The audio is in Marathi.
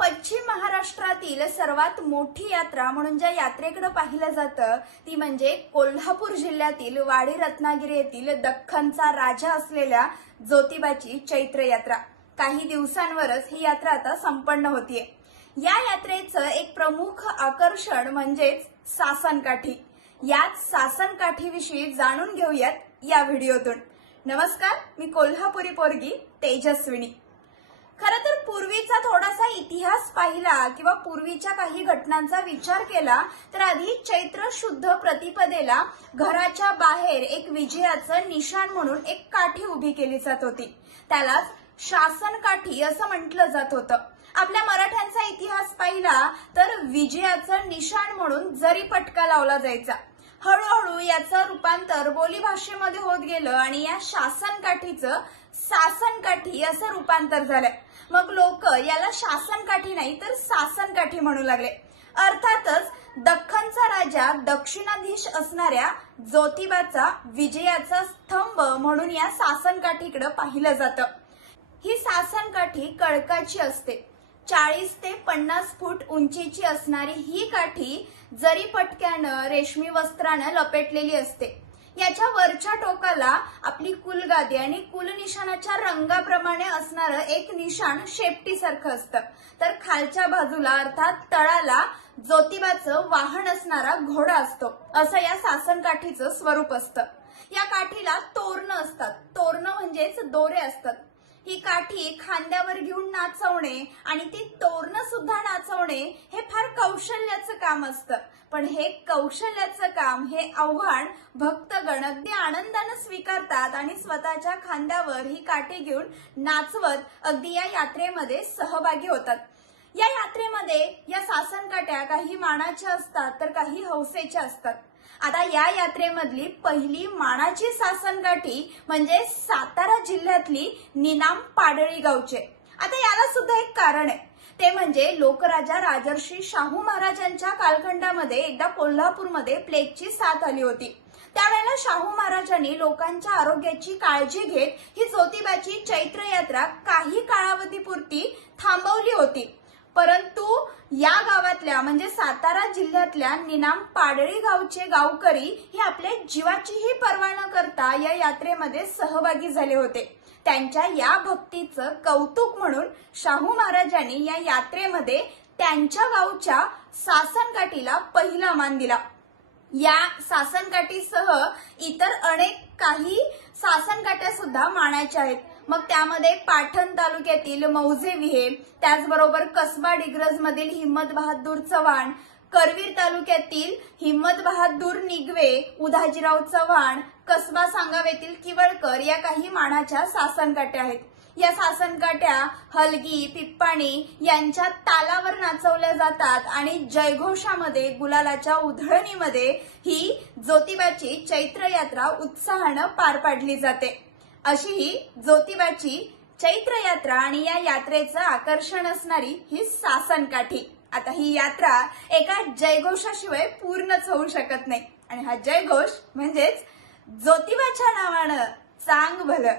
पश्चिम महाराष्ट्रातील सर्वात मोठी यात्रा म्हणून ज्या यात्रेकडे पाहिलं जातं ती म्हणजे कोल्हापूर जिल्ह्यातील वाडी रत्नागिरी येथील दख्खनचा राजा असलेल्या ज्योतिबाची चैत्र यात्रा. काही दिवसांवरच ही यात्रा आता संपन्न होतीये. या यात्रेचं एक प्रमुख आकर्षण म्हणजेच सासनकाठी याच सासनकाठीविषयी जाणून घेऊयात या व्हिडिओतून. नमस्कार मी कोल्हापुरी पोरगी तेजस्विनी. खर तर पूर्वीचा थोडासा इतिहास पाहिला किंवा पूर्वीच्या काही घटनांचा विचार केला तर आधी चैत्र शुद्ध प्रतिपदेला घराच्या बाहेर एक विजयाचं निशाण म्हणून एक काठी उभी केली जात होती. त्यालाच शासन काठी असं म्हटलं जात होतं. आपल्या मराठ्यांचा इतिहास पाहिला तर विजयाचं निशाण म्हणून जरी पटका लावला जायचा हळूहळू याचं रूपांतर बोलीभाषेमध्ये होत गेलं आणि या शासन काठीचं सासन काठी असं रूपांतर झालंय. मग लोक याला शासन काठी नाही तर सासन काठी म्हणू लागले. अर्थातच दख्खनचा राजा दक्षिणाधीश असणाऱ्या ज्योतिबाचा विजयाचा स्तंभ म्हणून या सासन काठीकडे पाहिलं जातं. ही सासन काठी कळकाची असते. चाळीस ते पन्नास फूट उंचीची असणारी ही काठी जरी पटक्यानं रेशमी वस्त्रानं लपेटलेली असते. याच्या वरच्या टोकाला आपली कुलगादी आणि कुलनिशाणाच्या रंगाप्रमाणे असणारं एक निशाण शेपटीसारखं असतं. तर खालच्या बाजूला अर्थात तळाला ज्योतिबाचं वाहन असणारा घोडा असतो. असं या सासन काठीचं स्वरूप असतं. या काठीला तोरणं असतात. तोरणं म्हणजेच दोरे असतात. ही काठी खांद्यावर घेऊन नाचवणे आणि ती तोरणं सुद्धा नाचवणे हे फार कौशल्याचं काम असतं. पण हे कौशल्याचं काम हे आव्हान भक्तगण अगदी आनंदानं स्वीकारतात आणि स्वतःच्या खांद्यावर ही काठी घेऊन नाचवत अगदी या यात्रेमध्ये सहभागी होतात. या यात्रेमध्ये या सासन काट्या काही मानाच्या असतात तर काही हौसेच्या असतात. आता या यात्रेमधली पहिली मानाची सासनकाठी म्हणजे सातारा जिल्ह्यातली निनाम पाडळी गावचे. आता याला सुद्धा एक कारण आहे. ते म्हणजे लोकराजा राजर्षी शाहू महाराजांच्या कालखंडामध्ये एकदा कोल्हापूरमध्ये प्लेगची साथ आली होती. त्यावेळेला शाहू महाराजांनी लोकांच्या आरोग्याची काळजी घेत ही ज्योतिबाची चैत्र यात्रा काही कालावधीपुरती थांबवली होती. परंतु या गावातल्या म्हणजे सातारा जिल्ह्यातल्या निनाम पाडळी गावचे गावकरी हे आपल्या जीवाचीही पर्वा न करता या यात्रेमध्ये सहभागी झाले होते. त्यांच्या या भक्तीचं कौतुक म्हणून शाहू महाराजांनी या यात्रेमध्ये त्यांच्या गावच्या सासनकाठीला पहिला मान दिला. या सासनकाठीसह इतर अनेक काही सासनकाठ्या सुद्धा मानायच्या आहेत. मग त्यामध्ये पाटण तालुक्यातील मौजे विहे त्याचबरोबर कसबा डिग्रज मधील हिम्मत बहादूर चव्हाण करवीर तालुक्यातील हिम्मत बहादूर निगवे उदाजीराव चव्हाण कसबा सांगावेतील किवळकर या काही मानाच्या सासनकाट्या आहेत. या सासनकाट्या हलगी पिप्पाणी यांच्या तालावर नाचवल्या जातात आणि जयघोषामध्ये गुलालाच्या उधळणीमध्ये ही ज्योतिबाची चैत्र यात्रा उत्साहानं पार पाडली जाते. अशी ही ज्योतिबाची चैत्र यात्रा आणि या यात्रेचं आकर्षण असणारी ही सासनकाठी आता ही यात्रा एका जयघोषाशिवाय पूर्णच होऊ शकत नाही. आणि हा जयघोष म्हणजेच ज्योतिबाच्या नावानं चांग भलं